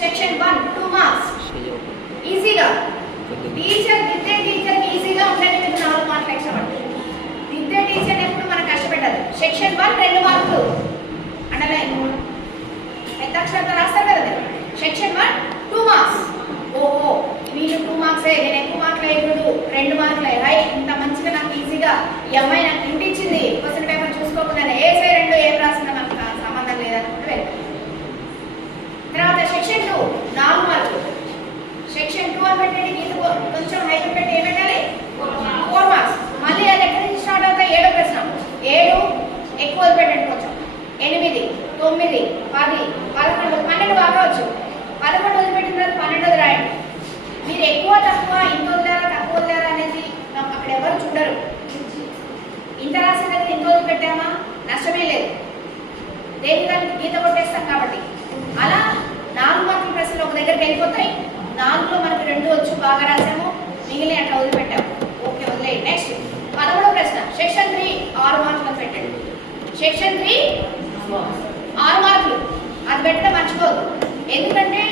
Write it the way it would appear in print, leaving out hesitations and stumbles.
Section 1 2 marks ఈజీగా teacher దిద్దే teacher ఈజీగా ఉంటేనే మీకు 4 మార్కులు ఎక్స్ట్రా పడతాయి. దిద్దే టీచర్ ఎప్పుడు మనం కష్టపెట్టదు. సెక్షన్ 1 2 మార్కులు అండర్లైన్ పెద్ద అక్షరంతో రాస్తారు కదా. Section 1 2 marks. ఓహో వీళ్ళు 2 మార్క్సే, నేను ఎక్కువ మార్కులు వేయకూడదు, 2 మార్కులు హై, ఇంత మంచిగా నాకు ఈజీగా ఈ అమ్మాయి నాకు ఇంటిచ్చింది క్వశ్చన్ పేపర్ చూసుకోకుండా ఏసే 2 ఏం రాసిందో నాకు సంబంధం లేదనుకుంటే. తర్వాత సెక్షన్ 2 4 మార్కులు. సెక్షన్ 2 అని పెట్టండి, గీత కొంచెం హైట్ పెట్టి ఏం పెట్టాలి 4 మార్క్స్. మళ్ళీ అది ఎక్కడి నుంచి స్టార్ట్ అవుతాయి? 7వ ప్రశ్న. 7 ఎక్కువ వదిలిపెట్టండి కొంచెం. 8 9 10 11 12 బాగా వచ్చు. 11 వదిలిపెట్టిన తర్వాత 12 రాయండి. మీరు ఎక్కువ తక్కువ ఇంత వదిలేరా తక్కువ వదిలేరా అనేది అక్కడ ఎవరు చూడరు. ఇంత రాసిన దగ్గర ఇంత వదిలిపెట్టామా నష్టమే లేదు, దేని దానికి గీత కొట్టేస్తాం కాబట్టి. అలా 4 మార్కుల ప్రశ్నలు ఒక దగ్గరికి వెళ్ళిపోతాయి. 4లో మనకు 2 వచ్చు, బాగా రాసాము, మిగిలిన అట్లా వదిలిపెట్టాము. ఓకే వదిలేయి. నెక్స్ట్ 11వ ప్రశ్న. సెక్షన్ 3 6 మార్కులు పెట్టండి. సెక్షన్ 3 6 మార్కులు అది పెట్టడం మర్చిపోదు. ఎందుకంటే